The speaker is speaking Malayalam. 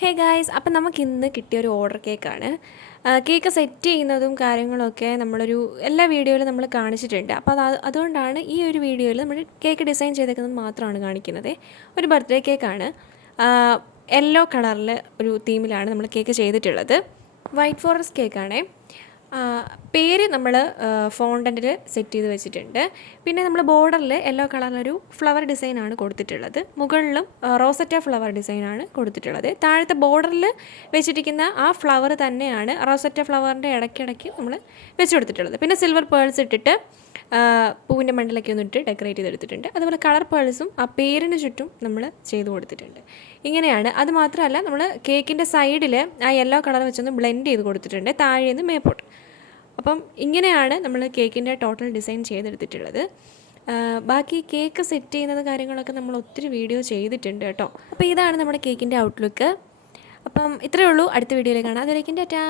ഹേ ഗായ്സ്, അപ്പം നമുക്ക് ഇന്ന് കിട്ടിയൊരു ഓർഡർ കേക്കാണ്. കേക്ക് സെറ്റ് ചെയ്യുന്നതും കാര്യങ്ങളൊക്കെ നമ്മളൊരു എല്ലാ വീഡിയോയിലും നമ്മൾ കാണിച്ചിട്ടുണ്ട്. അപ്പോൾ അതുകൊണ്ടാണ് ഈ ഒരു വീഡിയോയിൽ നമ്മൾ കേക്ക് ഡിസൈൻ ചെയ്തേക്കുന്നത് മാത്രമാണ് കാണിക്കുന്നത്. ഒരു ബർത്ത്ഡേ കേക്കാണ്. യെല്ലോ കളറിൽ ഒരു തീമിലാണ് നമ്മൾ കേക്ക് ചെയ്തിട്ടുള്ളത്. വൈറ്റ് ഫോറസ്റ്റ് കേക്കാണേ. പേര് നമ്മൾ ഫോണ്ടൻറ്റിൽ സെറ്റ് ചെയ്ത് വെച്ചിട്ടുണ്ട്. പിന്നെ നമ്മൾ ബോർഡറിൽ യെല്ലോ കളറിലൊരു ഫ്ലവർ ഡിസൈനാണ് കൊടുത്തിട്ടുള്ളത്. മുകളിലും റോസറ്റ ഫ്ലവർ ഡിസൈനാണ് കൊടുത്തിട്ടുള്ളത്. താഴത്തെ ബോർഡറിൽ വെച്ചിരിക്കുന്ന ആ ഫ്ലവർ തന്നെയാണ് റോസറ്റ ഫ്ലവറിൻ്റെ ഇടയ്ക്കിടയ്ക്ക് നമ്മൾ വെച്ച് കൊടുത്തിട്ടുള്ളത്. പിന്നെ സിൽവർ പേൾസ് ഇട്ടിട്ട് പൂവിൻ്റെ മണ്ടലൊക്കെ ഒന്ന് ഇട്ട് ഡെക്കറേറ്റ് ചെയ്തെടുത്തിട്ടുണ്ട്. അതുപോലെ കളർ പേൾസും ആ പേരിന് ചുറ്റും നമ്മൾ ചെയ്ത് കൊടുത്തിട്ടുണ്ട്. ഇങ്ങനെയാണ്. അത് മാത്രമല്ല, നമ്മൾ കേക്കിൻ്റെ സൈഡിൽ ആ യെല്ലോ കളർ വെച്ചൊന്ന് ബ്ലെൻഡ് ചെയ്ത് കൊടുത്തിട്ടുണ്ട്, താഴേന്ന് മേപ്പോട്ട്. അപ്പം ഇങ്ങനെയാണ് നമ്മൾ കേക്കിൻ്റെ ടോട്ടൽ ഡിസൈൻ ചെയ്തെടുത്തിട്ടുള്ളത്. ബാക്കി കേക്ക് സെറ്റ് ചെയ്യുന്നത് കാര്യങ്ങളൊക്കെ നമ്മൾ ഒത്തിരി വീഡിയോ ചെയ്തിട്ടുണ്ട് കേട്ടോ. അപ്പോൾ ഇതാണ് നമ്മുടെ കേക്കിൻ്റെ ഔട്ട്ലുക്ക്. അപ്പം ഇത്രയേ ഉള്ളൂ. അടുത്ത വീഡിയോയിൽ കാണാം. അതുവരേക്കും ടാറ്റാ.